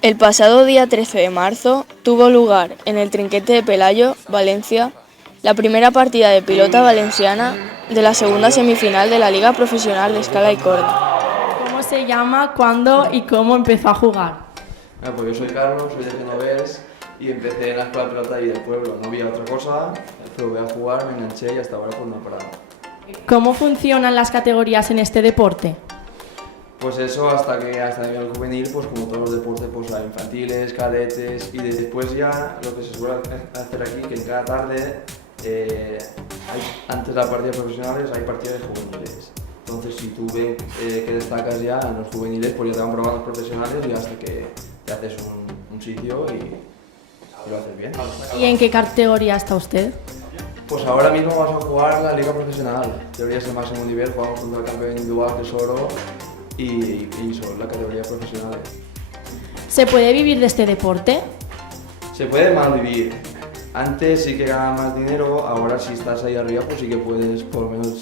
El pasado día 13 de marzo tuvo lugar en el Trinquete de Pelayo, Valencia, la primera partida de pilota valenciana de la segunda semifinal de la Liga Profesional de Escala y Corda. ¿Cómo se llama, cuándo y cómo empezó a jugar? Pues yo soy Carlos, soy de Genovés y empecé en la escuela de pelota ahí del pueblo. No había otra cosa, probé a jugar, me enganché y hasta ahora pues no he parado. ¿Cómo funcionan las categorías en este deporte? Pues eso hasta nivel juvenil, pues como todos los deportes, pues hay infantiles, cadetes y después ya lo que se suele hacer aquí, que en cada tarde, antes de las partidas profesionales, hay partidas juveniles. Entonces si tú ves que destacas ya en los juveniles, pues ya te van probando los profesionales y hasta que te haces un sitio y lo haces bien. ¿Y en qué categoría está usted? Pues ahora mismo vamos a jugar la liga profesional. Debería ser el máximo nivel, jugamos contra el campeón individual que es oro y son la categoría profesional. ¿Se puede vivir de este deporte? Se puede mal vivir. Antes sí que ganaba más dinero, ahora si estás ahí arriba pues sí que puedes, por lo menos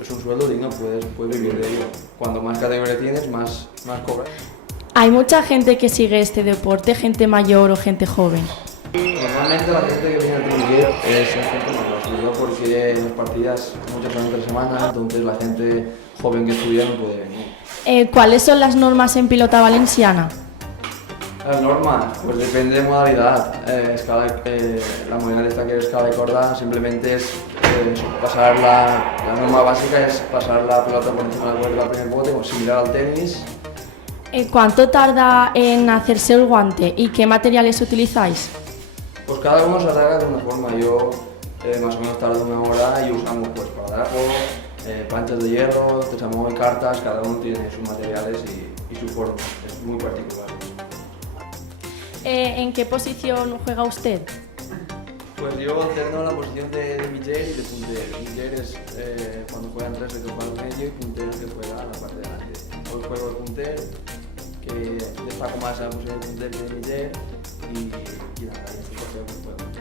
es un sueldo digno, puedes vivir de ello. Cuando más categoría tienes, más cobras. ¿Hay mucha gente que sigue este deporte, gente mayor o gente joven? Normalmente la gente que viene al trinquete es gente mayor, sobre todo porque en las partidas muchas son entre semanas, entonces la gente joven que estudia no puede venir. ¿Cuáles son las normas en pilota valenciana? Las normas, pues depende de modalidad. La modalidad esta que es escala y corda simplemente es pasar la norma básica es pasar la pelota por encima de la cuerda del primer bote, como similar al tenis. ¿Cuánto tarda en hacerse el guante y qué materiales utilizáis? Pues cada uno se alarga de una forma. Yo más o menos tardo 1 hora y usamos pues padrajo, planchas de hierro, tesamoy, cartas, cada uno tiene sus materiales y su forma, es muy particular. ¿En qué posición juega usted? Pues yo alterno la posición de miller y de puntero. Miller es cuando juegan tres el que juega al medio y puntero el que juega a la parte de delante. Hoy juego de puntero, que destaco más a la posición de puntero que de miller y nada, y este partido que juego.